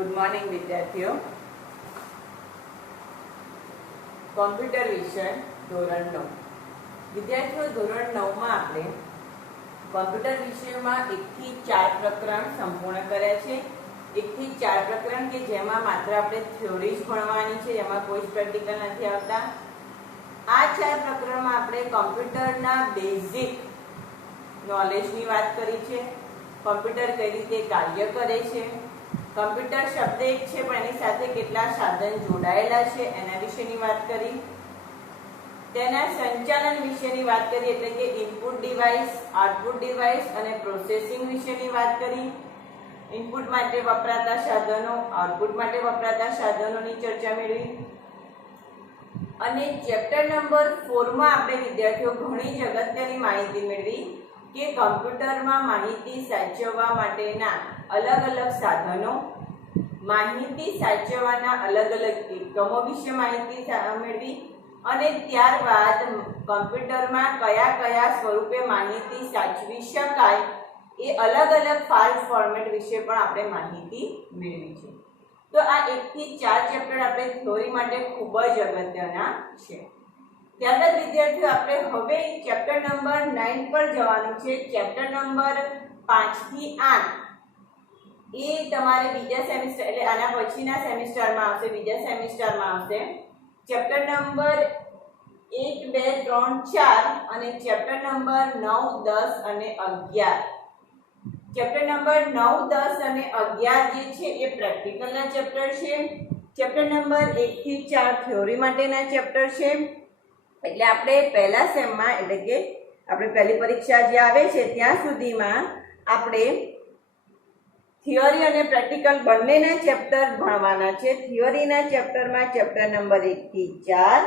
Good morning વિદ્યાર્થીઓ. Computer વિષય ધોરણ 9. વિદ્યાર્થીઓ, ધોરણ 9માં આપણે કોમ્પ્યુટર વિષયમાં 1 થી 4 પ્રકરણ સંપૂર્ણ કર્યા છે. 1 થી 4 પ્રકરણ કે જેમાં માત્ર આપણે થિયોરી જ ભણવાની છે, એમાં કોઈ જ પ્રેક્ટિકલ નથી આવતા. આ 4 પ્રકરણમાં આપણે કોમ્પ્યુટરના બેઝિક નોલેજની વાત કરી છે. કોમ્પ્યુટર કઈ રીતે કાર્ય કરે છે, કમ્પ્યુટર શબ્દ એક છે પણ એની સાથે કેટલા સાધન જોડાયેલા છે એના વિશેની વાત કરી. તેના સંચાલન વિશેની વાત કરી, એટલે કે ઇનપુટ ડિવાઇસ, આઉટપુટ ડિવાઇસ અને પ્રોસેસિંગ વિશેની વાત કરી. ઇનપુટ માટે વપરાતા સાધનો, આઉટપુટ માટે વપરાતા સાધનોની ચર્ચા મેળવી. અને ચેપ્ટર નંબર 4 માં આપણે વિદ્યાર્થીઓ ઘણી જ અગત્યની માહિતી મેળવી કે કમ્પ્યુટરમાં માહિતી સાચવવા માટેના અલગ અલગ સાધનો, માહિતી સાચવવાના અલગ અલગ એકમો વિશે માહિતી મેળવી. અને ત્યારબાદ કમ્પ્યુટરમાં કયા કયા સ્વરૂપે માહિતી સાચવી શકાય એ અલગ અલગ ફાઇલ ફોર્મેટ વિશે પણ આપણે માહિતી મેળવી છે. તો આ 1 થી 4 ચેપ્ટર આપણે થિયોરી માટે ખૂબ જ અગત્યના છે. ત્યારબાદ વિદ્યાર્થીઓ આપણે હવે ચેપ્ટર નંબર 9 પર જવાનું છે. ચેપ્ટર નંબર 5 થી 8 એ તમારે બીજા સેમિસ્ટર એટલે આના પછીના સેમિસ્ટરમાં આવશે, બીજા સેમિસ્ટરમાં આવશે. ચેપ્ટર નંબર 1, 2, 3, 4 અને ચેપ્ટર નંબર 9, 10 અને 11. ચેપ્ટર નંબર 9, 10 અને 11 જે છે એ પ્રેક્ટિકલના ચેપ્ટર છે. ચેપ્ટર નંબર 1 થી 4 થિયોરી માટેના ચેપ્ટર છે. એટલે આપણે પહેલા સેમમાં, એટલે કે આપણે પહેલી પરીક્ષા જે આવે છે ત્યાં સુધીમાં આપણે થિયરી અને પ્રેક્ટિકલ બંનેના ચેપ્ટર ભણવાના છે. થિયરીના ચેપ્ટરમાં ચેપ્ટર નંબર 1 થી 4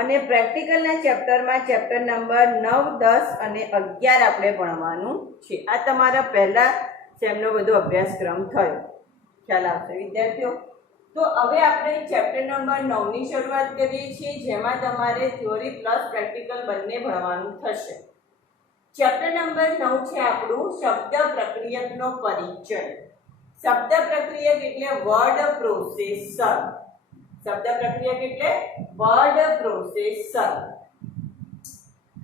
અને પ્રેક્ટિકલના ચેપ્ટરમાં ચેપ્ટર નંબર 9, 10 અને 11 આપણે ભણવાનું છે. આ તમારા પહેલા સેમનો બધો અભ્યાસક્રમ થયો, ખ્યાલ આવશે વિદ્યાર્થીઓ. તો હવે આપણે ચેપ્ટર નંબર 9 ની શરૂઆત કરીએ છીએ, જેમાં તમારે થિયોરી પ્લસ પ્રેક્ટિકલ બંને ભણવાનું થશે. ચેપ્ટર નંબર 9 છે આપણું શબ્દ પ્રક્રિયકનો પરિચય. શબ્દ પ્રક્રિયક એટલે વર્ડ પ્રોસેસર. શબ્દ પ્રક્રિયક એટલે વર્ડ પ્રોસેસર.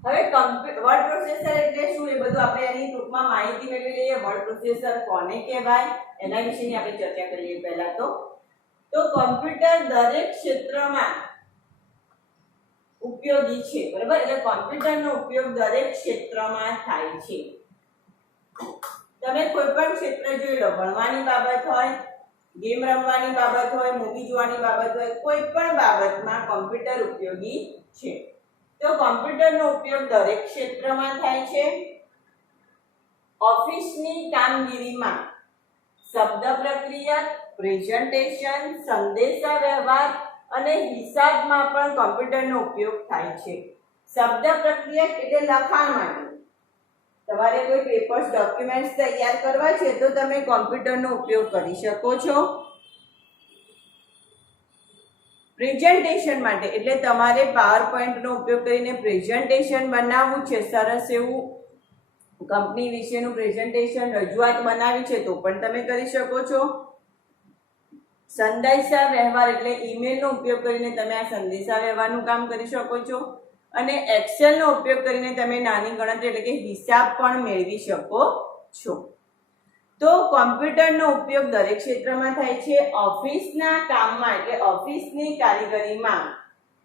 હવે વર્ડ પ્રોસેસર એટલે શું એ બધું આપણે એની ટૂંકમાં માહિતી મેળવી લઈએ. વર્ડ પ્રોસેસર કોને કહેવાય એના વિશેની આપણે ચર્ચા કરીએ. પહેલા તો કોમ્પ્યુટર દરેક ક્ષેત્રમાં ઉપયોગી છે, બરાબર. એટલે કોમ્પ્યુટરનો ઉપયોગ દરેક ક્ષેત્રમાં થાય છે. તમે કોઈ પણ ક્ષેત્ર જોઈ લો, ભણવાની બાબત હોય, ગેમ રમવાની બાબત હોય, મૂવી જોવાની બાબત હોય, કોઈ પણ બાબતમાં કોમ્પ્યુટર ઉપયોગી છે. તો કોમ્પ્યુટરનો ઉપયોગ દરેક ક્ષેત્રમાં થાય છે. ઓફિસની કામગીરીમાં શબ્દ પ્રક્રિયા, પ્રેઝન્ટેશન, સંદેશા વ્યવહાર અને હિસાબમાં પણ કોમ્પ્યુટરનો ઉપયોગ થાય છે. શબ્દ પ્રક્રિયા એટલે લખાણ માટે. તમારે કોઈ પેપર્સ, ડોક્યુમેન્ટ્સ તૈયાર કરવા છે તો તમે કોમ્પ્યુટરનો ઉપયોગ કરી શકો છો. પ્રેઝન્ટેશન માટે એટલે તમારે પાવર પોઈન્ટનો ઉપયોગ કરીને પ્રેઝન્ટેશન બનાવવું છે, સરસ એવું કંપની વિશેનું પ્રેઝન્ટેશન, રજૂઆત બનાવી છે તો પણ તમે કરી શકો છો. સંદેશા વ્યવહાર એટલે ઈમેલનો ઉપયોગ કરીને તમે આ સંદેશા વ્યવહારનું કામ કરી શકો છો. અને એક્સેલનો ઉપયોગ કરીને તમે નાની ગણતરી એટલે કે હિસાબ પણ મેળવી શકો છો. તો કોમ્પ્યુટરનો ઉપયોગ દરેક ક્ષેત્રમાં થાય છે. ઓફિસના કામમાં એટલે ઓફિસની કારીગરીમાં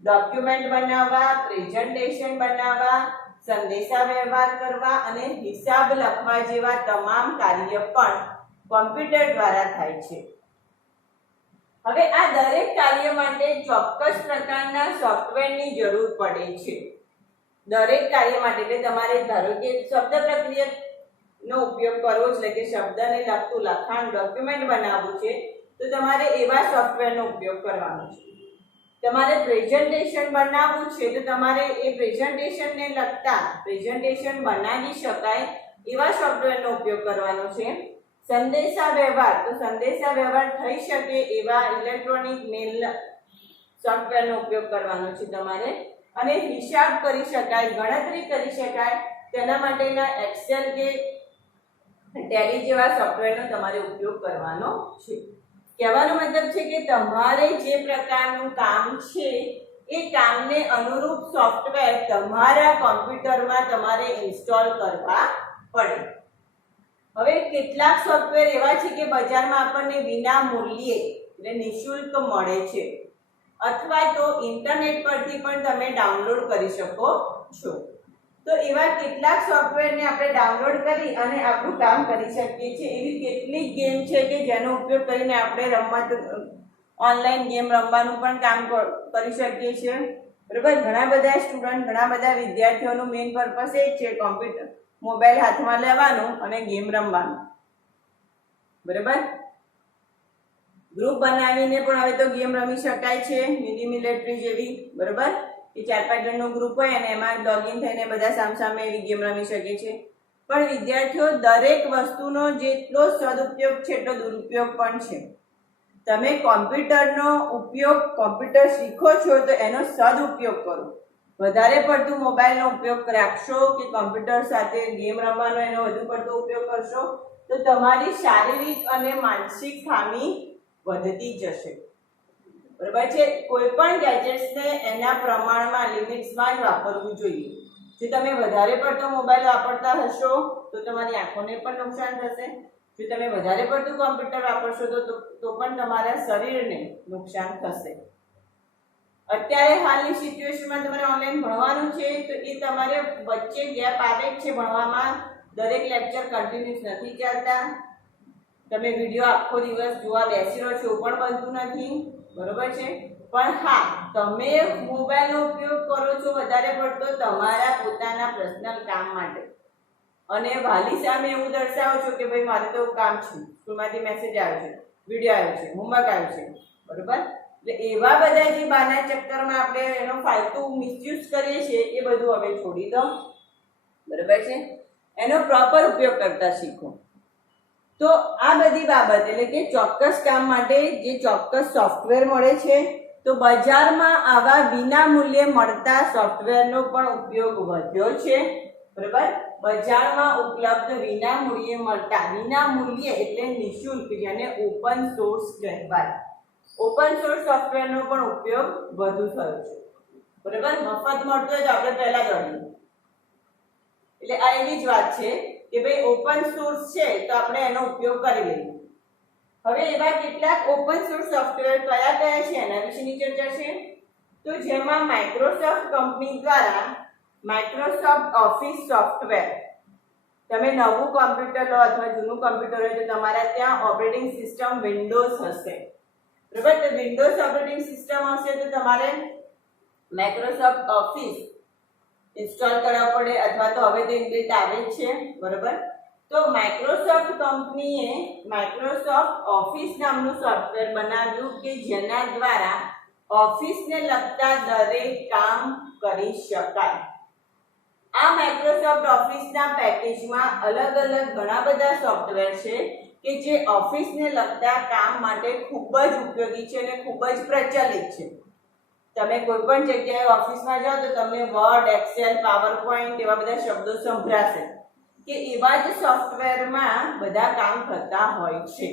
ડોક્યુમેન્ટ બનાવવા, પ્રેઝન્ટેશન બનાવવા, સંદેશા વ્યવહાર કરવા અને હિસાબ લખવા જેવા તમામ કાર્ય પણ કોમ્પ્યુટર દ્વારા થાય છે. હવે આ દરેક કાર્ય માટે ચોક્કસ પ્રકારના સોફ્ટવેરની જરૂર પડે છે. દરેક કાર્ય માટે એટલે તમારે ધારો કે શબ્દ પ્રક્રિયકનો ઉપયોગ કરવો છે, એટલે કે શબ્દને લગતું લખાણ, ડોક્યુમેન્ટ બનાવવું છે તો તમારે એવા સોફ્ટવેરનો ઉપયોગ કરવાનો છે. તમારે પ્રેઝન્ટેશન બનાવવું છે તો તમારે એ પ્રેઝન્ટેશનને લગતા પ્રેઝન્ટેશન બનાવી શકાય એવા સોફ્ટવેરનો ઉપયોગ કરવાનો છે. સંદેશા વ્યવહાર તો સંદેશા વ્યવહાર થઈ શકે એવા ઇલેક્ટ્રોનિક મેલ સોફ્ટવેરનો ઉપયોગ કરવાનો છે તમારે. અને હિસાબ કરી શકાય, ગણતરી કરી શકાય તેના માટેના એક્સેલ કે ટેલી જેવા સોફ્ટવેરનો તમારે ઉપયોગ કરવાનો છે. કહેવાનો મતલબ છે કે તમારે જે પ્રકારનું કામ છે એ કામને અનુરૂપ સોફ્ટવેર તમારા કોમ્પ્યુટરમાં તમારે ઇન્સ્ટોલ કરવા પડે. હવે કેટલાક સોફ્ટવેર એવા છે કે બજારમાં આપણને વિના મૂલ્યે એટલે નિઃશુલ્ક મળે છે, અથવા તો ઇન્ટરનેટ પરથી પણ તમે ડાઉનલોડ કરી શકો છો. તો એવા કેટલાક સોફ્ટવેરને આપણે ડાઉનલોડ કરી અને આપણું કામ કરી શકીએ છીએ. એવી કેટલીક ગેમ છે કે જેનો ઉપયોગ કરીને આપણે ઓનલાઈન ગેમ રમવાનું પણ કામ કરી શકીએ છીએ. બરાબર, ઘણા બધા સ્ટુડન્ટ, ઘણા બધા વિદ્યાર્થીઓનું મેઇન પર્પસ એ જ છે કોમ્પ્યુટર મોબાઈલ હાથમાં લેવાનું અને ગેમ રમવાનું. બરાબર, ગ્રુપ બનાવીને પણ હવે તો ગેમ રમી શકાય છે, મિની મિલિટરી જેવી. બરાબર, એ 4-5 જણનો ગ્રુપ હોય અને એમાં લોગિન થઈને બધા સામસામે એવી ગેમ રમી શકે છે. પણ વિદ્યાર્થીઓ, દરેક વસ્તુનો જેટલો સદુપયોગ છે એટલો દુરુપયોગ પણ છે. તમે કોમ્પ્યુટરનો ઉપયોગ, કોમ્પ્યુટર શીખો છો તો એનો સદુપયોગ કરો. વધારે પડતું મોબાઈલનો ઉપયોગ રાખશો કે કોમ્પ્યુટર સાથે ગેમ રમવાનો એનો વધુ પડતો ઉપયોગ કરશો તો તમારી શારીરિક અને માનસિક ખામી વધતી જશે. બરાબર છે, કોઈ પણ ગેજેટ્સને એના પ્રમાણમાં, લિમિટ્સમાં જ વાપરવું જોઈએ. જો તમે વધારે પડતો મોબાઈલ વાપરતા હશો તો તમારી આંખોને પણ નુકસાન થશે. જો તમે વધારે પડતું કોમ્પ્યુટર વાપરશો તો પણ તમારા શરીરને નુકસાન થશે. અત્યારે હાલની સિચ્યુએશનમાં તમારે ઓનલાઈન ભણવાનું છે તો એ તમારે વચ્ચે ગેપ આવે છે ભણવામાં. દરેક લેક્ચર કન્ટિન્યુઅસ નથી ચાલતા. તમે વિડીયો આખો દિવસ જોવા બેસી રહો છો પણ બનતું નથી. બરોબર છે, પણ હા, તમે મોબાઈલનો ઉપયોગ કરો છો વધારે પડતો તમારા પોતાના પર્સનલ કામ માટે, અને વાલી સામે એવું દર્શાવો છો કે ભાઈ મારે તો કામ છે, સ્કૂલમાંથી મેસેજ આવ્યો છે, વિડીયો આવ્યો છે, હોમવર્ક આવ્યો છે. બરોબર, એટલે એવા બધા જે બાના ચક્કરમાં આપણે એનો ફાલતુ મિસયુઝ કરીએ છીએ એ બધું હવે છોડી દો. બરોબર છે, એનો પ્રોપર ઉપયોગ કરતા શીખો. તો આ બધી બાબત એટલે કે ચોક્કસ કામ માટે જે ચોક્કસ સોફ્ટવેર મળે છે, તો બજારમાં આવા વિના મૂલ્યે મળતા સોફ્ટવેરનો પણ ઉપયોગ વધ્યો છે. બરાબર, બજારમાં ઉપલબ્ધ વિના મૂલ્યે મળતા, વિના મૂલ્યે એટલે નિઃશુલ્ક, જેને ઓપન સોર્સ કહેવાય, ઓપન સોર્સ સોફ્ટવેરનો પણ ઉપયોગ વધુ થયો છે. બરાબર, મફત મળતો હોય તો આપણે પહેલા દોડીએ. એટલે આ એવી જ વાત છે કે ભાઈ ઓપન સોર્સ છે તો આપણે એનો ઉપયોગ કરી લઈએ. હવે એવા કેટલાક ઓપન સોર્સ સોફ્ટવેર કયા કયા છે એના વિશેની ચર્ચા છે. તો જેમાં માઇક્રોસોફ્ટ કંપની દ્વારા માઇક્રોસોફ્ટ ઓફિસ સોફ્ટવેર, તમે નવું કોમ્પ્યુટર લો અથવા જૂનું કોમ્પ્યુટર હોય તો તમારા ત્યાં ઓપરેટિંગ સિસ્ટમ વિન્ડોઝ હશે. બરાબર, તો વિન્ડોઝ ઓપરેટિંગ સિસ્ટમ હશે તો તમારે માઇક્રોસોફ્ટ ઓફિસ ઇન્સ્ટોલ કરવા પડે, અથવા તો હવે તો ઇનબિલ્ટ આવે જ છે. બરાબર, તો માઇક્રોસોફ્ટ કંપનીએ માઇક્રોસોફ્ટ ઓફિસ નામનું સોફ્ટવેર બનાવ્યું કે જેના દ્વારા ઓફિસને લગતા દરેક કામ કરી શકાય. આ માઇક્રોસોફ્ટ ઓફિસના પેકેજમાં અલગ અલગ ઘણા બધા સોફ્ટવેર છે કે જે ઓફિસને લગતા કામ માટે ખૂબ જ ઉપયોગી છે અને ખૂબ જ પ્રચલિત છે. તમે કોઈ પણ જગ્યાએ ઓફિસમાં જાઓ તો તમને વર્ડ, એક્સેલ, પાવર પોઈન્ટ એવા બધા શબ્દો સંભળાશે કે એવા જ સોફ્ટવેરમાં બધા કામ થતા હોય છે.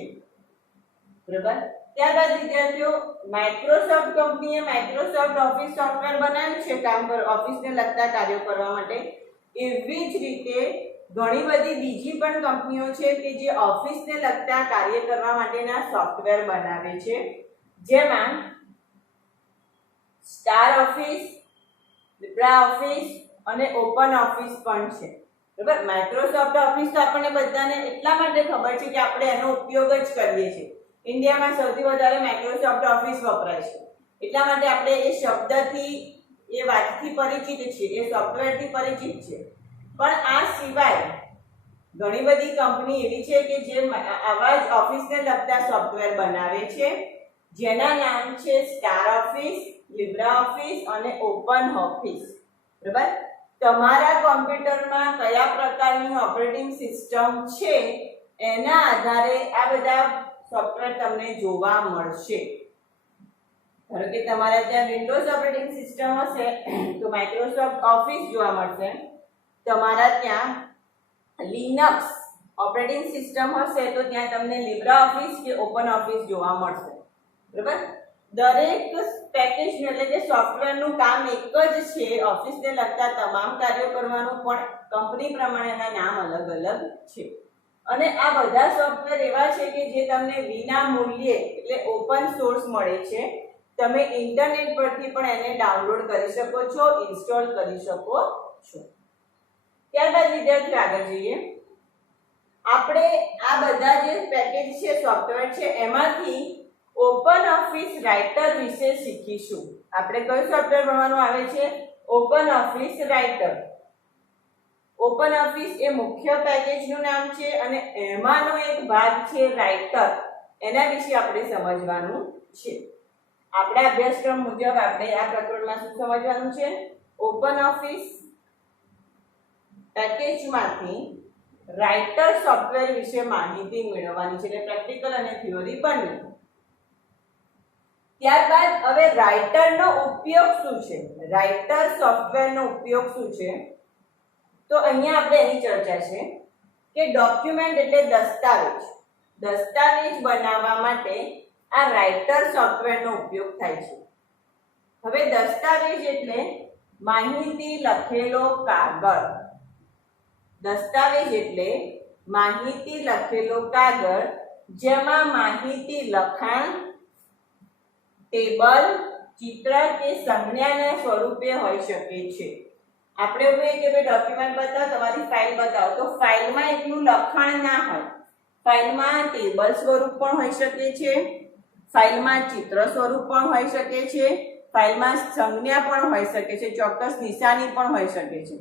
બરાબર, ત્યારબાદ વિદ્યાર્થીઓ, માઇક્રોસોફ્ટ કંપનીએ માઇક્રોસોફ્ટ ઓફિસ સોફ્ટવેર બનાવ્યું છે કામ પર ઓફિસને લગતા કાર્યો કરવા માટે. એવી જ રીતે ઘણી બધી બીજી પણ કંપનીઓ છે કે જે ઓફિસને લગતા કાર્ય કરવા માટેના સોફ્ટવેર બનાવે છે, જેમાં સ્ટાર ઓફિસ, લિબ્રા ઓફિસ અને ઓપન ઓફિસ પણ છે. બરાબર, માઇક્રોસોફ્ટ ઓફિસ તો આપણને બધાને એટલા માટે ખબર છે કે આપણે એનો ઉપયોગ જ કરીએ છીએ. ઇન્ડિયામાં સૌથી વધારે માઇક્રોસોફ્ટ ઓફિસ વપરાય છે, એટલા માટે આપણે એ શબ્દથી, એ વાતથી પરિચિત છીએ, એ સોફ્ટવેરથી પરિચિત છે. પણ આ સિવાય ઘણી બધી કંપની એવી છે કે જે આવા જ ઓફિસને લગતા સોફ્ટવેર બનાવે છે, જેના નામ છે સ્ટાર ઓફિસ, લિબ્રા ઓફિસ અને ઓપન ઓફિસ. બરાબર, તમારા કોમ્પ્યુટરમાં કયા પ્રકારની ઓપરેટિંગ સિસ્ટમ છે એના આધારે આ બધા સોફ્ટવેર તમને જોવા મળશે. ધારો કે તમારે ત્યાં વિન્ડોઝ ઓપરેટિંગ સિસ્ટમ હશે તો માઇક્રોસોફ્ટ ઓફિસ જોવા મળશે. તમારા ત્યાં લિનક્સ ઓપરેટિંગ સિસ્ટમ હશે તો ત્યાં તમને LibreOffice કે OpenOffice જોવા મળશે. બરાબર? દરેક પેકેજનું એટલે કે સોફ્ટવેરનું કામ એક જ છે, ઓફિસને લગતા તમામ કાર્યો કરવાનું, પણ કંપની પ્રમાણે એના નામ અલગ અલગ છે. અને આ બધા સોફ્ટવેર એવા છે કે જે તમને વિના મૂલ્યે એટલે ઓપન સોર્સ મળે છે. તમે ઇન્ટરનેટ પરથી પણ એને ડાઉનલોડ કરી શકો છો, ઇન્સ્ટોલ કરી શકો છો. ત્યારબાદ વિદ્યાર્થીઓ આગળ જઈએ. આપણે આ બધા જે પેકેજ છે, સોફ્ટવેર છે, એમાંથી OpenOffice રાઇટર વિશે શીખીશું. આપણે કયું સોફ્ટવેર ભણવાનું આવે છે? OpenOffice writer. OpenOffice એ મુખ્ય પેકેજનું નામ છે અને એમાંનો એક ભાગ છે રાઇટર. એના વિશે આપણે સમજવાનું છે. આપણા અભ્યાસક્રમ મુજબ આપણે આ પ્રકરણમાં શું સમજવાનું છે? OpenOffice પેકેજમાંથી રાઇટર સોફ્ટવેર વિશે માહિતી મેળવવાની છે, એટલે પ્રેક્ટિકલ અને થિયરી બંને. ત્યારબાદ હવે રાઇટરનો ઉપયોગ શું છે? રાઇટર સોફ્ટવેરનો ઉપયોગ શું છે? તો અહીંયા આપણે એની ચર્ચા છે કે ડોક્યુમેન્ટ એટલે દસ્તાવેજ. દસ્તાવેજ બનાવવા માટે આ રાઇટર સોફ્ટવેરનો ઉપયોગ થાય છે. હવે દસ્તાવેજ એટલે માહિતી લખેલો કાગળ. દસ્તાવેજ એટલે માહિતી લખેલો કાગળ જેમાં માહિતી લખાણ, ટેબલ, ચિત્ર કે સંજ્ઞાના સ્વરૂપે હોઈ શકે છે. આપણે એવું કહીએ કે ભાઈ ડોક્યુમેન્ટ બતાવો, તમારી ફાઇલ બતાવો, તો ફાઇલમાં એટલું લખાણ ના હોય. ફાઇલમાં ટેબલ સ્વરૂપ પણ હોઈ શકે છે, ફાઇલમાં ચિત્ર સ્વરૂપ પણ હોઈ શકે છે, ફાઇલમાં સંજ્ઞા પણ હોઈ શકે છે, ચોક્કસ નિશાની પણ હોઈ શકે છે.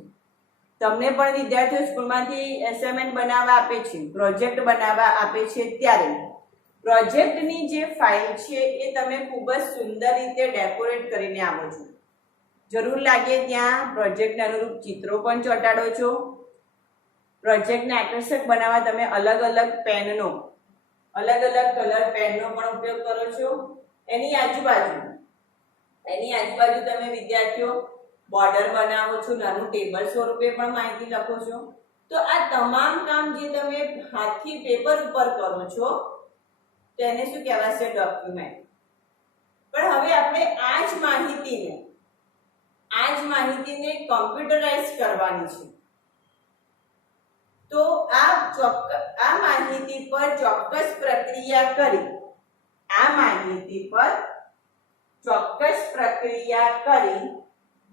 તમને પણ વિદ્યાર્થીઓ સ્કૂલમાંથી એસાઇનમેન્ટ બનાવવા આપે છે, પ્રોજેક્ટ બનાવવા આપે છે, ત્યારે પ્રોજેક્ટની જે ફાઇલ છે એ તમે ખૂબ જ સુંદર રીતે ડેકોરેટ કરીને આવો છો. જરૂર લાગે ત્યાં પ્રોજેક્ટને અનુરૂપ ચિત્રો પણ ચોંટાડો છો. પ્રોજેક્ટને આકર્ષક બનાવવા તમે અલગ અલગ પેનનો, અલગ અલગ કલર પેનનો પણ ઉપયોગ કરો છો. એની આજુબાજુ તમે વિદ્યાર્થીઓ બોર્ડર બનાવો છો, નાનું ટેબલ સ્વરૂપે પણ માહિતી લખો છો. તો આ તમામ કામ જે તમે હાથથી પેપર ઉપર કરો છો તેને શું કહેવાશે? ડોક્યુમેન્ટ. પણ હવે આપણે આ જ માહિતીને કોમ્પ્યુટરાઇઝ કરવાની છે. તો આ માહિતી પર ચોક્કસ પ્રક્રિયા કરી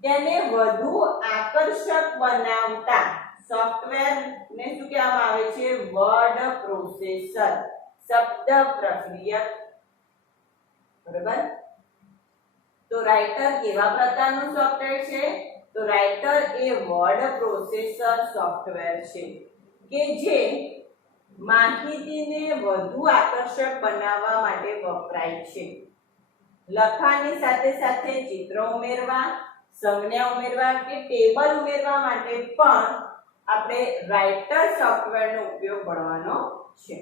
તેને વધુ આકર્ષક બનાવતા સોફ્ટવેરને શું કહેવામાં આવે છે? વર્ડ પ્રોસેસર, શબ્દ પ્રક્રિયક. બરાબર? તો રાઇટર કેવા પ્રકારનું સોફ્ટવેર છે? તો રાઇટર એ વર્ડ પ્રોસેસર સોફ્ટવેર છે કે જે માહિતીને વધુ આકર્ષક બનાવવા માટે વપરાય છે. લખાણની સાથે સાથે ચિત્ર ઉમેરવા, સંજ્ઞા ઉમેરવા કે ટેબલ ઉમેરવા માટે પણ આપણે રાઇટર સોફ્ટવેરનો ઉપયોગ ભણવાનો છે.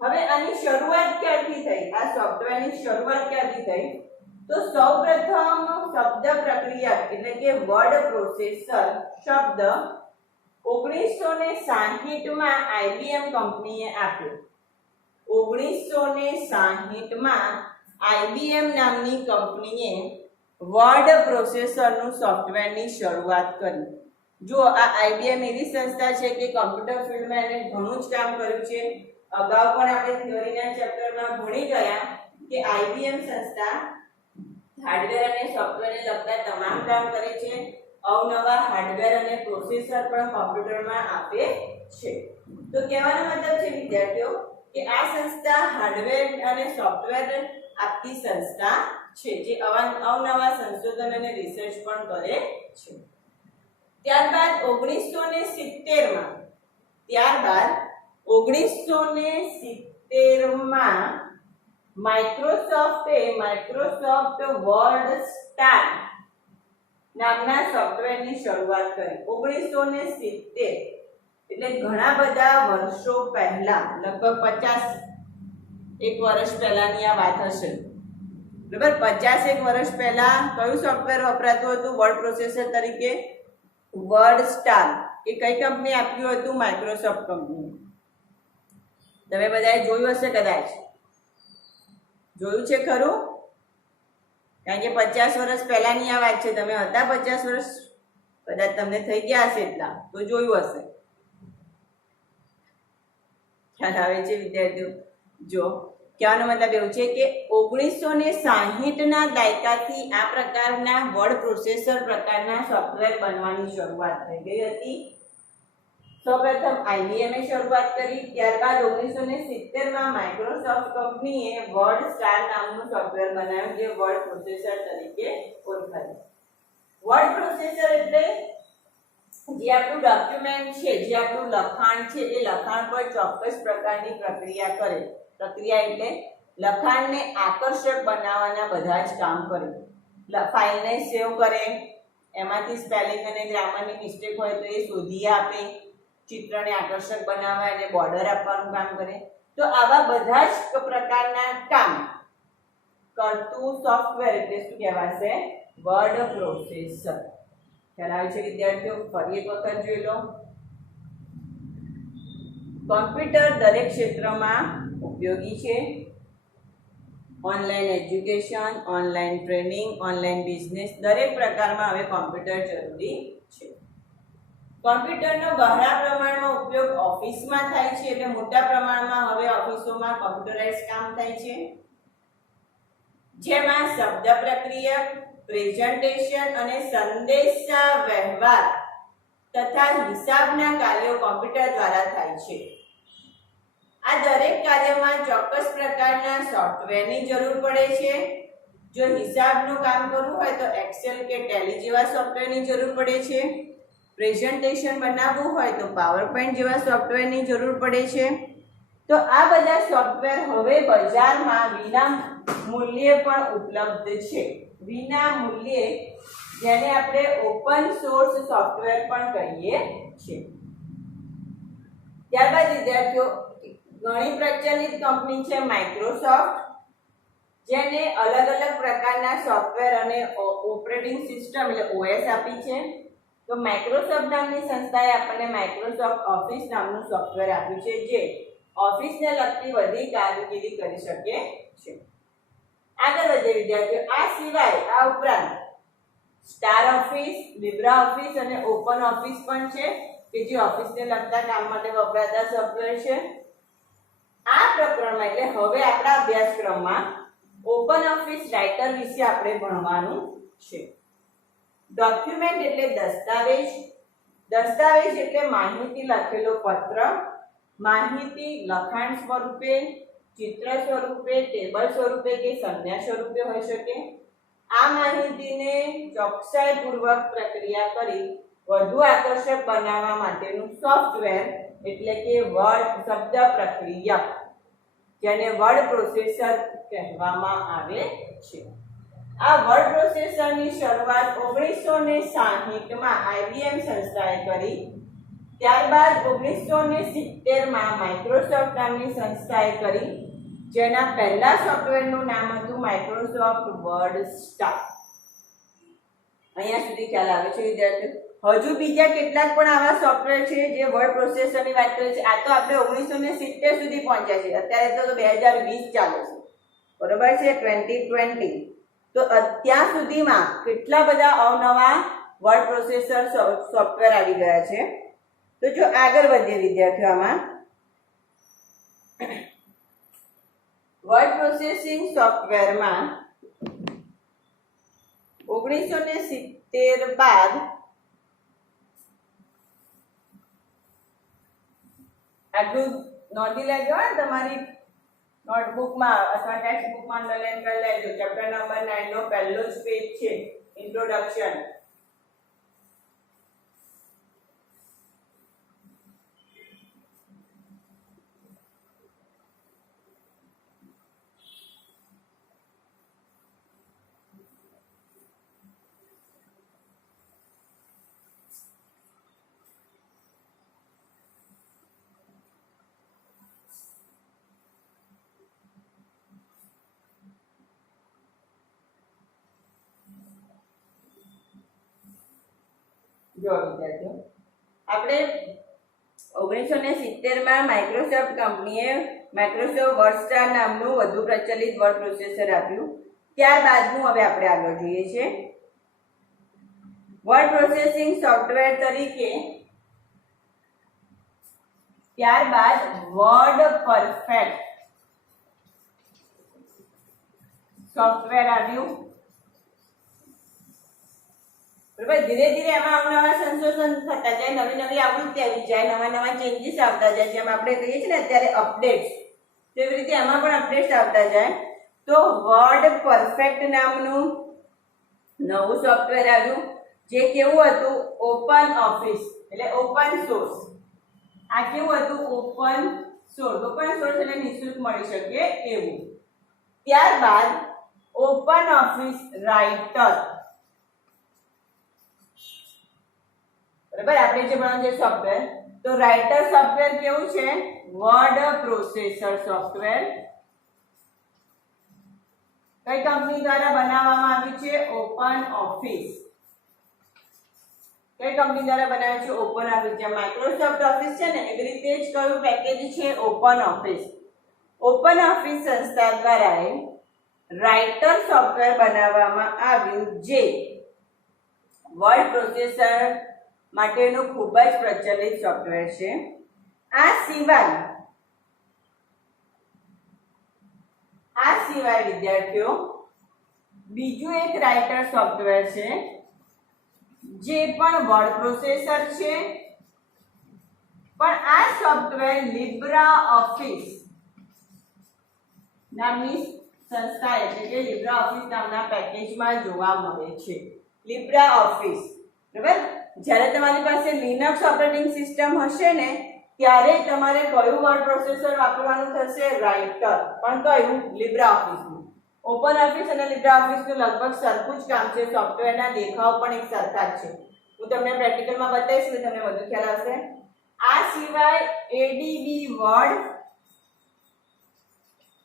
હવે આની શરૂઆત ક્યારથી થઈ? આ સોફ્ટવેરની શરૂઆત ક્યારથી થઈ? તો સૌપ્રથમ શબ્દ પ્રક્રિયક એટલે કે વર્ડ પ્રોસેસર શબ્દ 1960 માં IBM કંપનીએ આપ્યો. 1960 માં IBM નામની કંપનીએ વર્ડ પ્રોસેસરનું સોફ્ટવેરની શરૂઆત કરી. જો આ IBM એવી સંસ્થા છે કે કમ્પ્યુટર ફિલ્ડમાં એને ઘણું જ કામ કર્યું છે. અગાઉ પણ આપણે થિયરીના ચેપ્ટરમાં ભણી ગયા કે IBM સંસ્થા હાર્ડવેર અને સોફ્ટવેરને લગતા તમામ કામ કરે છે. અવનવા હાર્ડવેર અને પ્રોસેસર પણ કમ્પ્યુટરમાં આપે છે. તો કહેવાનો મતલબ છે વિદ્યાર્થીઓ કે આ સંસ્થા હાર્ડવેર અને સોફ્ટવેર આપતી સંસ્થા છે જે અવનવા સંશોધન અને રિસર્ચ પણ કરે છે. ત્યારબાદ 1970 માં માઇક્રોસોફ્ટ વર્ડ સ્ટાર નામના સોફ્ટવેરની શરૂઆત કરી. 1970 એટલે ઘણા બધા વર્ષો પહેલા, લગભગ 51 વર્ષ પહેલાની આ વાત હશે. બરાબર? 51 વર્ષ પહેલા કયું સોફ્ટવેર વપરાતું હતું વર્ડ પ્રોસેસર તરીકે? Word star. એ કઈ કંપની આપ્યું હતું? Microsoft company. તમે બધાએ જોયું હશે, કદાચ જોયું છે ખરું? કારણ કે 50 વર્ષ પહેલાની આ વાત છે. તમે હતા 50 વર્ષ, કદાચ તમને થઈ ગયા હશે એટલા, તો જોયું હશે. ખ્યાલ આવે છે વિદ્યાર્થીઓ? જો કહેવાનો મતલબ એવું છે કે 1960ના દાયકાથી આ પ્રકારના વર્ડ પ્રોસેસર પ્રકારના સોફ્ટવેર બનવાની શરૂઆત થઈ ગઈ હતી. સૌપ્રથમ IBM એ શરૂઆત કરી, ત્યારબાદ 1970માં માઇક્રોસોફ્ટ કંપનીએ વર્ડ સ્ટાર નામનું સોફ્ટવેર બનાવ્યું, જે વર્ડ પ્રોસેસર તરીકે ઓળખાય. વર્ડ પ્રોસેસર એટલે જે આપણું ડોક્યુમેન્ટ છે, જે આપણું લખાણ છે, એ લખાણ પર ચોક્કસ પ્રકારની પ્રક્રિયા કરે. પ્રક્રિયા એટલે લખાણને આકર્ષક બનાવવાના બધા જ કામ કરે. ફાઇલને સેવ કરે, એમાંથી સ્પેલિંગ અને ગ્રામરની મિસ્ટેક હોય તો એ શોધી આપે, ચિત્રને આકર્ષક બનાવવા અને બોર્ડર આપવાનું કામ કરે. તો આવા બધા જ પ્રકારના કામ કરતું સોફ્ટવેર એટલે શું કહેવાશે? Word processor. ખ્યાલ આવે છે વિદ્યાર્થીઓ? ફરી એક વખત જોઈ લો. કોમ્પ્યુટર દરેક ક્ષેત્રમાં ઉપયોગી છે. Online education, online training, online business, દરેક પ્રકારમાં હવે કોમ્પ્યુટર જરૂરી છે. કોમ્પ્યુટરનો બહોળા પ્રમાણમાં ઉપયોગ ઓફિસમાં થાય છે, એટલે મોટા પ્રમાણમાં હવે ઓફિસોમાં કોમ્પ્યુટરાઇઝ કામ થાય છે, જેમાં શબ્દ પ્રક્રિયા, પ્રેઝન્ટેશન અને સંદેશા વ્યવહાર તથા હિસાબના કાર્યો કોમ્પ્યુટર દ્વારા થાય છે. આ દરેક કાર્યમાં ચોક્કસ પ્રકારના સોફ્ટવેરની જરૂર પડે છે. જો હિસાબનું કામ કરવું હોય તો એક્સેલ કે ટેલી જેવા સોફ્ટવેરની જરૂર પડે છે. પ્રેઝન્ટેશન બનાવવું હોય તો પાવરપોઈન્ટ જેવા સોફ્ટવેરની જરૂર પડે છે. તો આ બધા સોફ્ટવેર હવે બજારમાં વિના મૂલ્યે પણ ઉપલબ્ધ છે. વિના મૂલ્યે, જેને આપણે ઓપન સોર્સ સોફ્ટવેર પણ કહીએ છીએ. ત્યારબાદ વિદ્યાર્થીઓ, ઘણી પ્રચલિત કંપની છે માઇક્રોસોફ્ટ, જેને અલગ અલગ પ્રકારના સોફ્ટવેર અને ઓપરેટિંગ સિસ્ટમ એટલે OS આપી છે. તો માઇક્રોસોફ્ટ નામની સંસ્થાએ આપણને માઇક્રોસોફ્ટ ઓફિસ નામનું સોફ્ટવેર આપ્યું છે, જે ઓફિસને લગતી બધી કામગીરી કરી શકે છે. આગળ વધીએ વિદ્યાર્થીઓ. આ સિવાય આ ઉપરાંત સ્ટાર ઓફિસ, લિબ્રા ઓફિસ અને ઓપન ઓફિસ પણ છે, કે જે ઓફિસને લગતા કામ માટે વપરાતા સોફ્ટવેર છે. આ પ્રકરણમાં એટલે હવે આપણા અભ્યાસક્રમમાં ઓપન ઓફિસ રાઇટર વિશે આપણે ભણવાનું છે. ડોક્યુમેન્ટ એટલે દસ્તાવેજ. દસ્તાવેજ એટલે માહિતી લખેલો પત્ર. માહિતી લખાણ સ્વરૂપે, ચિત્ર સ્વરૂપે, ટેબલ સ્વરૂપે કે સંજ્ઞા સ્વરૂપે હોઈ શકે. આ માહિતીને ચોકસાઈપૂર્વક પ્રક્રિયા કરી વધુ આકર્ષક બનાવવા માટેનું સોફ્ટવેર એટલે કે વર્ડ શબ્દ પ્રક્રિયક, જેને વર્ડ પ્રોસેસર કહેવામાં આવે છે. આ વર્ડ પ્રોસેસરની શરૂઆત 1960માં IBM સંસ્થાએ કરી. ત્યારબાદ 1970માં માઇક્રોસોફ્ટ નામની સંસ્થાએ કરી, જેના પહેલા સોફ્ટવેરનું નામ હતું માઇક્રોસોફ્ટ વર્ડ સ્ટાર. અહીંયા સુધી ખ્યાલ આવે છે વિદ્યાર્થીઓ? હજુ બીજા કેટલાક પણ આવા સોફ્ટવેર છે જે વર્ડ પ્રોસેસરની વાત કરે છે. આ તો આપણે 1970 સુધી પહોંચ્યા છે. અત્યારે તો 2020 ચાલે છે, બરોબર છે, 2020. તો અત્યાર સુધીમાં કેટલા બધા અવનવા વર્ડ પ્રોસેસર સોફ્ટવેર આવી ગયા છે. તો જો આગળ વધીએ વિદ્યાર્થીઓ, આમાં વર્ડ પ્રોસેસિંગ સોફ્ટવેરમાં 1970 બાદ આટલું નોંધી લેજો તમારી નોટબુકમાં અથવા ટેક્સ્ટ બુકમાં અંડરલાઈન કરી લેજો. ચેપ્ટર નંબર 9 નો પહેલો જ પેજ છે, ઇન્ટ્રોડક્શન. જો વિદ્યાર્થીઓ, આપણે 1970 માઇક્રોસોફ્ટ કંપનીએ માઇક્રોસોફ્ટ વર્ડસ્ટાર નામનું વધુ પ્રચલિત વર્ડ પ્રોસેસર આપ્યું. ત્યારબાદનું હવે આપણે આગળ જોઈએ છે. વર્ડ પ્રોસેસિંગ સોફ્ટવેર તરીકે ત્યારબાદ વર્ડ પરફેક્ટ સોફ્ટવેર આવ્યું. બરાબર, ધીરે ધીરે એમાં અવનવા સંશોધન થતા જાય, નવી નવી આવૃત્તિ આવી જાય, નવા નવા ચેન્જીસ આવતા જાય. જેમ આપણે કહીએ છીએ ને અત્યારે અપડેટ્સ, તેવી રીતે એમાં પણ અપડેટ્સ આવતા જાય. તો વર્ડ પરફેક્ટ નામનું નવું સોફ્ટવેર આવ્યું, જે કેવું હતું? ઓપન ઓફિસ એટલે ઓપન સોર્સ. આ કેવું હતું? Open source. ઓપન સોર્સ એટલે નિઃશુલ્ક મળી શકે એવું. ત્યારબાદ ઓપન ઓફિસ રાઇટર. બરાબર, આપણે જે ભણવાનું છે સોફ્ટવેર, તો રાઇટર સોફ્ટવેર કેવું છે? Word processor software. કઈ કંપની દ્વારા બનાવવામાં આવ્યું છે? Open office. કઈ કંપની દ્વારા બનાવ્યું છે? Open office. જે માઇક્રોસોફ્ટ ઓફિસ છે ને એવી રીતે જ કયું પેકેજ છે? Open office. ઓપન ઓફિસ સંસ્થા દ્વારા રાઇટર સોફ્ટવેર બનાવવામાં આવ્યું, જે વર્ડ પ્રોસેસર માટેનું ખૂબ જ પ્રચલિત સોફ્ટવેર છે. આ સિવાય વિદ્યાર્થીઓ બીજું એક રાઇટર સોફ્ટવેર છે, જે પણ વર્ડ પ્રોસેસર છે, પણ આ સોફ્ટવેર લિબ્રા ઓફિસ નામની સંસ્થા એટલે કે લિબ્રા ઓફિસ નામના પેકેજમાં જોવા મળે છે. લિબ્રા ઓફિસ. બરાબર, જ્યારે તમારી પાસે લિનક્સ ઓપરેટિંગ સિસ્ટમ હશે ને ત્યારે તમારે કયું વર્ડ પ્રોસેસર વાપરવાનું થશે? રાઇટર. પણ કયું? લિબ્રા ઓફિસનું. ઓપન ઓફિસ અને લિબ્રા ઓફિસનું લગભગ સરખું જ કામ છે. સોફ્ટવેરના દેખાવ પણ એક સરખા જ છે. હું તમને પ્રેક્ટિકલમાં બતાવીશ એટલે તમને વધુ ખ્યાલ આવશે. આ સિવાય એડીબી વર્ડ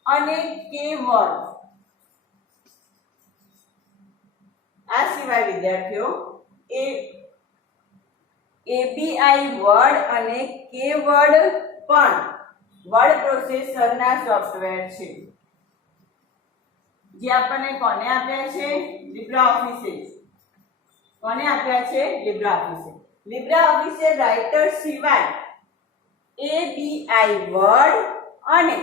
અને કે વર્ડ. આ સિવાય વિદ્યાર્થીઓ એપીઆઈ વર્ડ અને કે વર્ડ પણ વર્ડ પ્રોસેસરના સોફ્ટવેર છે, જે આપણને કોને આપ્યા છે? લિબ્રા ઓફિસે. કોને આપ્યા છે? લિબ્રા ઓફિસે. લિબ્રા ઓફિસે રાઇટર સિવાય એપીઆઈ વર્ડ અને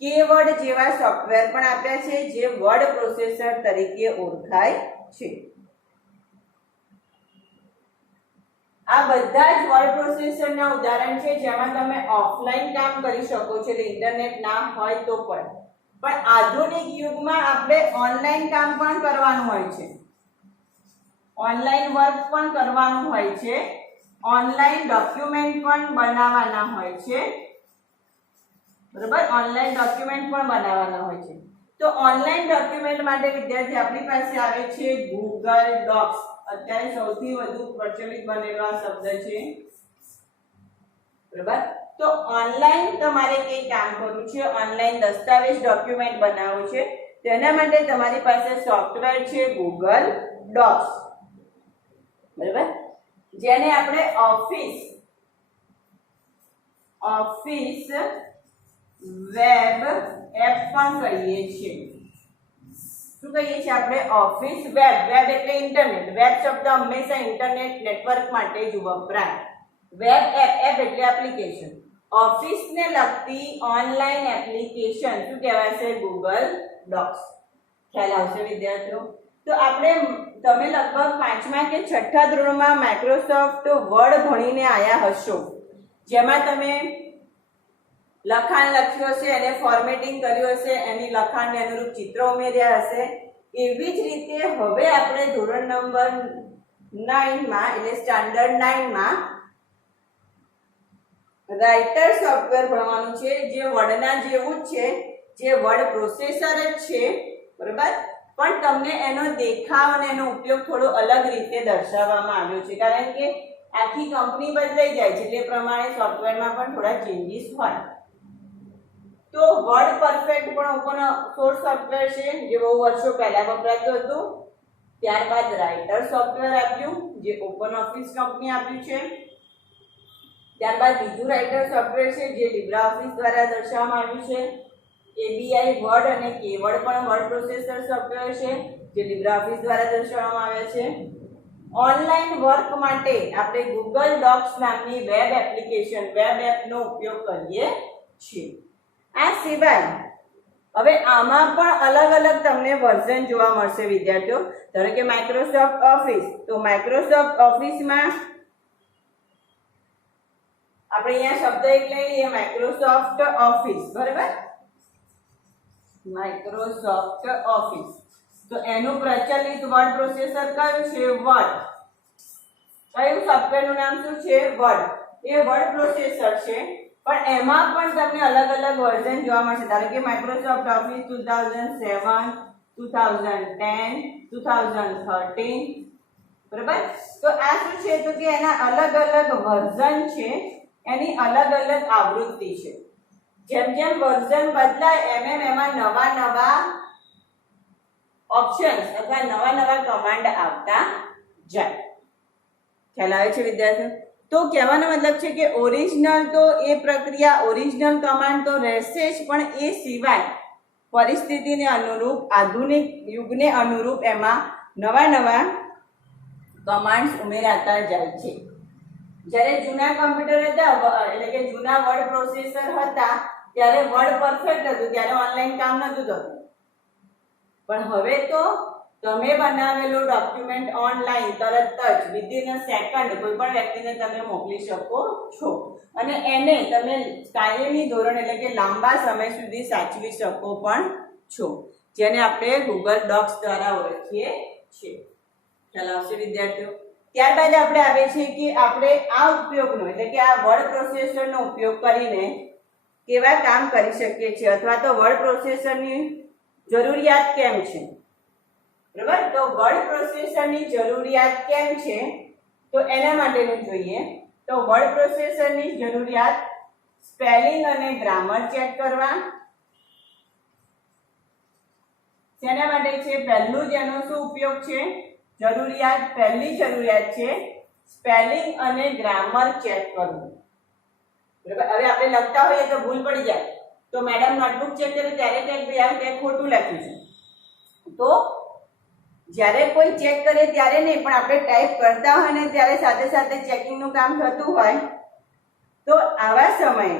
કે વર્ડ જેવા સોફ્ટવેર પણ આપ્યા છે, જે વર્ડ પ્રોસેસર તરીકે ઓળખાય છે. આ બધા જ વર્ડ પ્રોસેસરના ઉદાહરણ છે, જેમાં તમે ઓફલાઈન કામ કરી શકો છો, એટલે ઇન્ટરનેટ ના હોય તો પણ આધુનિક યુગમાં આપણે ઓનલાઈન કામ પણ કરવાનું હોય છે, ઓનલાઈન વર્ક પણ કરવાનું હોય છે, ઓનલાઈન ડોક્યુમેન્ટ પણ બનાવવાના હોય છે. બરાબર, ઓનલાઈન ડોક્યુમેન્ટ પણ બનાવવાના હોય છે. તો ઓનલાઈન ડોક્યુમેન્ટ માટે વિદ્યાર્થી આપણી પાસે આવે છે ગૂગલ ડોક્સ. અત્યારે સૌથી વધુ પ્રચલિત બનેલો આ શબ્દ છે. બરાબર, તો ઓનલાઈન તમારે કઈ કામ કરવું છે? ઓનલાઈન દસ્તાવેજ ડોક્યુમેન્ટ બનાવવું છે. તેના માટે તમારી પાસે સોફ્ટવેર છે ગૂગલ ડોક્સ. બરાબર, જેને આપણે ઓફિસ વેબ એપ પણ કહીએ છીએ. શું કહીએ છીએ આપણે? Office web. વેબ એટલે ઇન્ટરનેટ. વેબ શબ્દ હંમેશા ઇન્ટરનેટ નેટવર્ક માટે જ વપરાય. વેબ એપ, એપ એટલે એપ્લિકેશન. ઓફિસને લગતી ઓનલાઈન એપ્લિકેશન શું કહેવાય છે? Google docs. ખ્યાલ આવશે વિદ્યાર્થીઓ? તો તમે લગભગ 5મા કે 6ઠા ધોરણમાં માઇક્રોસોફ્ટ વર્ડ ભણીને આવ્યા હશો, જેમાં તમે લખાણ લખ્યું હશે, એને ફોર્મેટિંગ કર્યું હશે, એની લખાણને અનુરૂપ ચિત્રો ઉમેર્યા હશે. એવી જ રીતે હવે આપણે ધોરણ નંબર 9માં એટલે સ્ટાન્ડર્ડ 9માં રાઇટર સોફ્ટવેર ભણવાનું છે, જે વર્ડના જેવું જ છે, જે વર્ડ પ્રોસેસર જ છે. બરાબર, પણ તમને એનો દેખાવ અને એનો ઉપયોગ થોડો અલગ રીતે દર્શાવવામાં આવ્યો છે, કારણ કે આખી કંપની બદલાઈ જાય છે, તે પ્રમાણે સોફ્ટવેરમાં પણ થોડા ચેન્જીસ હોય. તો વર્ડ પરફેક્ટ પણ ઓપન સોર્સ સોફ્ટવેર છે, જે બહુ વર્ષો પહેલા વપરાતું હતું. ત્યારબાદ રાઇટર સોફ્ટવેર આપ્યું, જે ઓપન ઓફિસ કંપની આપ્યું છે. ત્યારબાદ બીજું રાઇટર સોફ્ટવેર છે જે LibreOffice દ્વારા દર્શાવવામાં આવ્યું છે. ABI વર્ડ અને કેવર્ડ પણ વર્ડ પ્રોસેસર સોફ્ટવેર છે જે LibreOffice દ્વારા દર્શાવવામાં આવ્યા છે. ઓનલાઈન વર્ક માટે આપણે Google Docs નામની વેબ એપ્લિકેશન વેબ એપનો ઉપયોગ કરીએ છીએ. આ સિવાય હવે આમાં પણ અલગ અલગ તમને વર્ઝન જોવા મળશે વિદ્યાર્થીઓ. ધારો કે માઇક્રોસોફ્ટ ઓફિસ, તો માઇક્રોસોફ્ટ ઓફિસમાં આપણે અહીંયા શબ્દ એક લઈ લઈએ, માઇક્રોસોફ્ટ ઓફિસ, બરાબર, માઇક્રોસોફ્ટ ઓફિસ. તો એનું પ્રચલિત વર્ડ પ્રોસેસર કયું છે? વર્ડ. કયું સોફ્ટવેરનું નામ શું છે? વર્ડ. એ વર્ડ પ્રોસેસર છે, પણ એમાં પણ તમને અલગ અલગ વર્ઝન જોવા મળશે. ધારો કે માઇક્રોસોફ્ટ ઓફિસ 2007, 2010, 2013, બરાબર. તો આ શું છે? તો કે એના અલગ અલગ વર્ઝન છે, એની અલગ અલગ આવૃત્તિ છે. જેમ જેમ વર્ઝન બદલાય એમ એમાં નવા નવા ઓપ્શન્સ અથવા નવા નવા કમાન્ડ આવતા જાય. ખ્યાલ આવે છે વિદ્યાર્થીઓ? તો કહેવાનો મતલબ છે કે ઓરિજિનલ તો એ પ્રક્રિયા, ઓરિજિનલ કમાન્ડ તો રહેશે જ, પણ એ સિવાય પરિસ્થિતિને અનુરૂપ, આધુનિક યુગને અનુરૂપ એમાં નવા નવા કમાન્ડ્સ ઉમેરાતા જાય છે. જ્યારે જૂના કમ્પ્યુટર હતા, એટલે કે જૂના વર્ડ પ્રોસેસર હતા, ત્યારે વર્ડ પરફેક્ટ હતું, ત્યારે ઓનલાઈન કામ નહોતું થતું. પણ હવે તો તમે બનાવેલો ડોક્યુમેન્ટ ઓનલાઈન તરત જ વિધિન અ સેકન્ડ કોઈ પણ વ્યક્તિને તમે મોકલી શકો છો અને એને તમે કાયમી ધોરણ એટલે કે લાંબા સમય સુધી સાચવી શકો પણ છો, જેને આપણે Google Docs દ્વારા ઓળખીએ છીએ. ખ્યાલ આવશે વિદ્યાર્થીઓ? ત્યારબાદ આપણે આવે છે કે આપણે આ ઉપયોગનો એટલે કે આ વર્ડ પ્રોસેસરનો ઉપયોગ કરીને કેવા કામ કરી શકીએ છીએ અથવા તો વર્ડ પ્રોસેસરની જરૂરિયાત કેમ છે, બરાબર. તો વર્ડ પ્રોસેસરની જરૂરિયાત કેમ છે તો એના માટેનું જોઈએ. તો વર્ડ પ્રોસેસરની જરૂરિયાત સ્પેલિંગ અને ગ્રામર ચેક કરવા. શેના માટે છે? પહેલું જ એનો શું ઉપયોગ છે? જરૂરિયાત, પહેલી જરૂરિયાત છે સ્પેલિંગ અને ગ્રામર ચેક કરવું, બરાબર. હવે આપણે લખતા હોઈએ તો ભૂલ પડી જાય, તો મેડમ નોટબુક ચેક કરે ત્યારે કંઈક ભાઈ આ કંઈક ખોટું લખ્યું છે, તો જ્યારે કોઈ ચેક કરે ત્યારે નહીં, પણ આપણે ટાઈપ કરતા હોય ને ત્યારે સાથે સાથે ચેકિંગનું કામ થતું હોય, તો આવા સમયે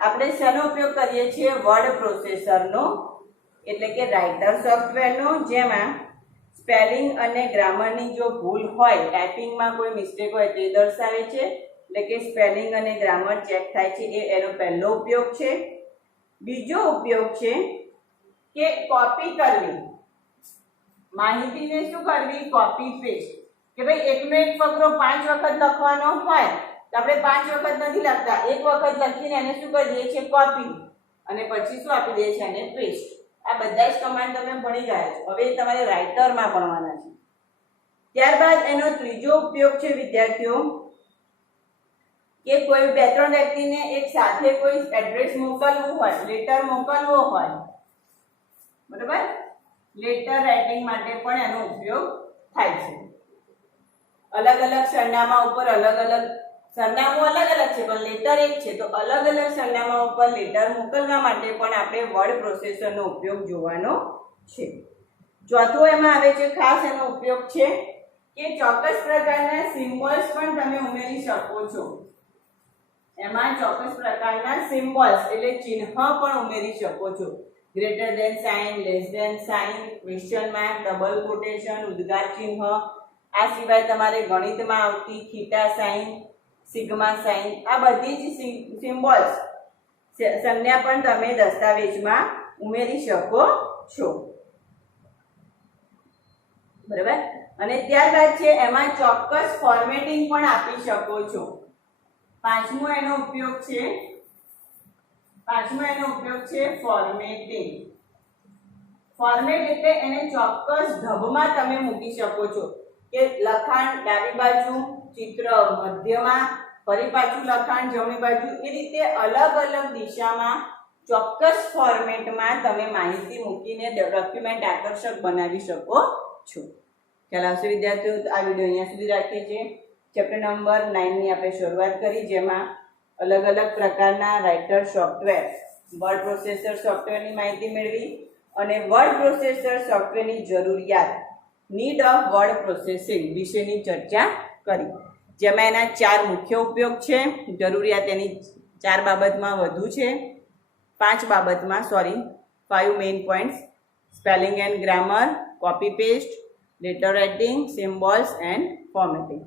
આપણે શેનો ઉપયોગ કરીએ છીએ? વર્ડ પ્રોસેસરનો, એટલે કે રાઇટર સોફ્ટવેરનો, જેમાં સ્પેલિંગ અને ગ્રામરની જો ભૂલ હોય, ટાઈપિંગમાં કોઈ મિસ્ટેક હોય તે દર્શાવે છે, એટલે કે સ્પેલિંગ અને ગ્રામર ચેક થાય છે. એ એનો પહેલો ઉપયોગ છે. બીજો ઉપયોગ છે કે કોપી કરવી, માહિતીને શું કરવી? Copy paste. કે ભાઈ એકનો એક ફકરો 5 વખત લખવાનો હોય તો આપણે 5 વખત નથી લખતા, એક વખત લખીને એને શું કરી દઈએ છીએ? કોપી, અને પછી શું આપી દઈએ છીએ? એને પેસ્ટ. આ બધા જ કમાન્ડ તમે ભણી ગયા છો, હવે તમારે રાઇટરમાં ભણવાના છે. ત્યારબાદ એનો ત્રીજો ઉપયોગ છે વિદ્યાર્થીઓ કે કોઈ 2-3 વ્યક્તિને એક સાથે કોઈ એડ્રેસ મોકલવું હોય, લેટર મોકલવો હોય, બરાબર, લેટર રાઇટિંગ માટે પણ એનો ઉપયોગ થાય છે. અલગ અલગ સરનામા ઉપર અલગ અલગ સરનામું અલગ અલગ છે, પણ લેટર એક છે, તો અલગ અલગ સરનામા ઉપર લેટર મોકલવા માટે પણ આપણે વર્ડ પ્રોસેસરનો ઉપયોગ જોવાનો છે. ચોથો એમાં આવે છે ખાસ એનો ઉપયોગ છે કે ચોક્કસ પ્રકારના સિમ્બોલ્સ પણ તમે ઉમેરી શકો છો. એમાં ચોક્કસ પ્રકારના સિમ્બોલ્સ એટલે ચિહ્ન પણ ઉમેરી શકો છો. Greater than sign, less than sign, question mark, double quotation, ઉદ્ગાર ચિહ્ન. આ સિવાય તમારે ગણિતમાં આવતી થીટા સાઇન, સિગ્મા સાઇન, આ બધી જ સિમ્બોલ્સ સંજ્ઞા પણ તમે દસ્તાવેજમાં ઉમેરી શકો છો, બરાબર. અને ત્યારબાદ છે એમાં ચોક્કસ ફોર્મેટિંગ પણ આપી શકો છો. પાંચમો એનો ઉપયોગ છે ફોર્મેટિંગ. ફોર્મેટ એટલે એને ચોક્કસ ઢબમાં તમે મૂકી શકો છો કે લખાણ ડાબી બાજુ, ચિત્ર મધ્યમાં, ફરી પાછું લખાણ જમણી બાજુ, એ રીતે અલગ અલગ દિશામાં ચોક્કસ ફોર્મેટમાં તમે માહિતી મૂકીને ડોક્યુમેન્ટ આકર્ષક બનાવી શકો છો. ખ્યાલ આવશે વિદ્યાર્થીઓ? આ વિડીયો અહીંયા સુધી રાખીએ છીએ. ચેપ્ટર નંબર 9ની આપણે શરૂઆત કરી, જેમાં અલગ અલગ પ્રકારના રાઇટર સોફ્ટવેર, વર્ડ પ્રોસેસર સોફ્ટવેરની માહિતી મેળવી અને વર્ડ પ્રોસેસર સોફ્ટવેરની જરૂરિયાત, નીડ ઓફ વર્ડ પ્રોસેસિંગ વિશેની ચર્ચા કરી, જેમાં એના 4 મુખ્ય ઉપયોગ છે. જરૂરિયાત એની 4 બાબતમાં વધુ છે, 5 બાબતમાં 5 main points: spelling and grammar, copy paste, letter writing, symbols and formatting.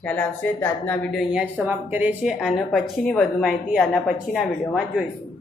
ખ્યાલ આવશે. તો આજના વિડીયો અહીંયા જ સમાપ્ત કરીએ છીએ. આના પછીની વધુ માહિતી આના પછીના વિડીયોમાં જોઈશું.